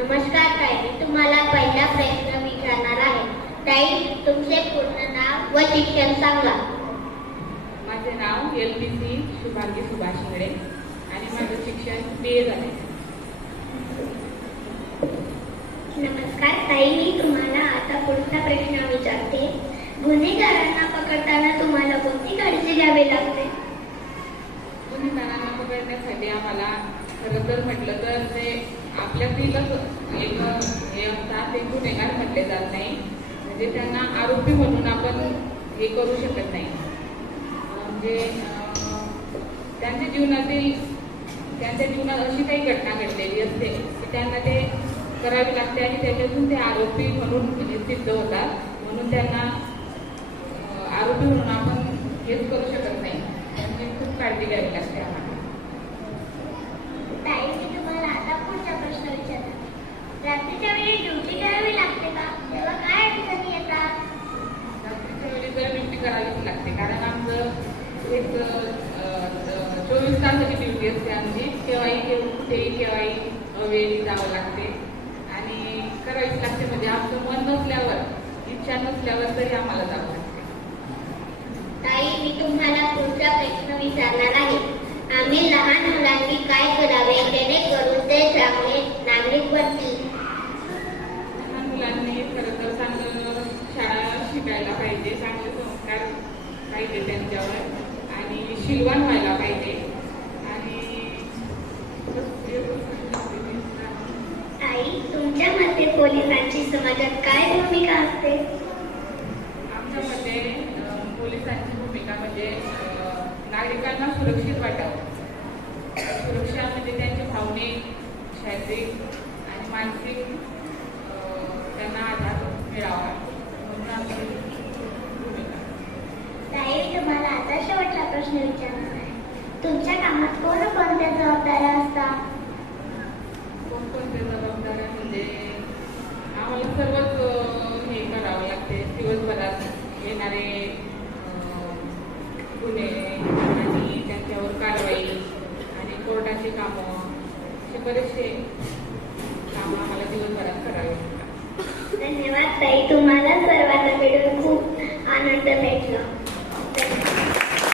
नमस्कार ताई, मी तुम्हाला पहिला प्रश्न विचारणार आहे. ताई, तुमचे पूर्ण नाव व शिक्षण सांगा. माझे नाव LPC शुभांगी सुभाष इंगळे आणि माझं शिक्षण BA झाले. नमस्कार ताई, मी तुम्हाला आता पुढचा प्रश्न विचारते. गुन्हेगारांना पकडताना तुम्हाला कोणती काळजी घ्यावी लागते? गुन्हेगारांना पकडण्यासाठी आम्हाला खरं तर म्हटलं तर ते आपल्यातीलच एक हे असतात, ते गुन्हेगार म्हटले जात नाही. म्हणजे त्यांना आरोपी म्हणून आपण हे करू शकत नाही. म्हणजे त्यांच्या जीवनात अशी काही घटना घडलेली असते की त्यांना ते करावी लागते आणि त्याच्यातून ते आरोपी म्हणून सिद्ध होतात. म्हणून त्यांना आरोपी म्हणून आपण हेच करू शकत नाही. त्यांची खूप काळजी घ्यावी लागते आम्हाला. ताई, मी तुम्हाला आता पुढचा प्रश्न विचारते. रात्रीच्या वेळी ड्युटी करावी लागते का? तेव्हा काय अडचणी येतात? रात्रीच्या वेळी जर ड्युटी करावीच लागते, कारण आमचं एक 24 तासाची ड्युटी असते आमची. केव्हाही कुठेही केव्हाही वेळी जावं लागते आणि करावीच लागते. म्हणजे आमचं मन नसल्यावर, इच्छा नसल्यावर तरी आम्हाला जावं लागते. ताई, मी तुम्हाला पुढचा प्रश्न विचारणार आहे. आम्ही लहान मुलांनी काय करावे जेणेकरून ते चांगले नागरिक बनतील? लहान मुलांनी खरं तर चांगलं शाळा शिकायला पाहिजे, चांगले संस्कार पाहिजे त्यांच्यावर आणि शीलवान व्हायला पाहिजे. आणि ताई, तुमच्या मते पोलिसांची समाजात काय भूमिका असते? आमच्या मते पोलिसांची भूमिका म्हणजे नागरिकांना सुरक्षित वाटावं. सुरक्षा म्हणजे त्यांची भावनिक, शारीरिक आणि मानसिक त्यांना आधार मिळावा म्हणून आमची भूमिका. ताई, तुम्हाला आता शेवटचा प्रश्न विचारणार आहे. तुमच्या कामात कोणकोणत्या जबाबदाऱ्या असतात? कोणकोणत्या जबाबदाऱ्या म्हणजे आम्हाला सर्वच हे करावं लागते. दिवसभरात येणारे गुन्हे आणि त्यांच्यावर कारवाई आणि कोर्टाची कामं, असे बरेचसे कामं आम्हाला दिवसभरात करावे लागतात. धन्यवाद ताई, तुम्हाला सर्वांना भेटून खूप आनंद भेटला.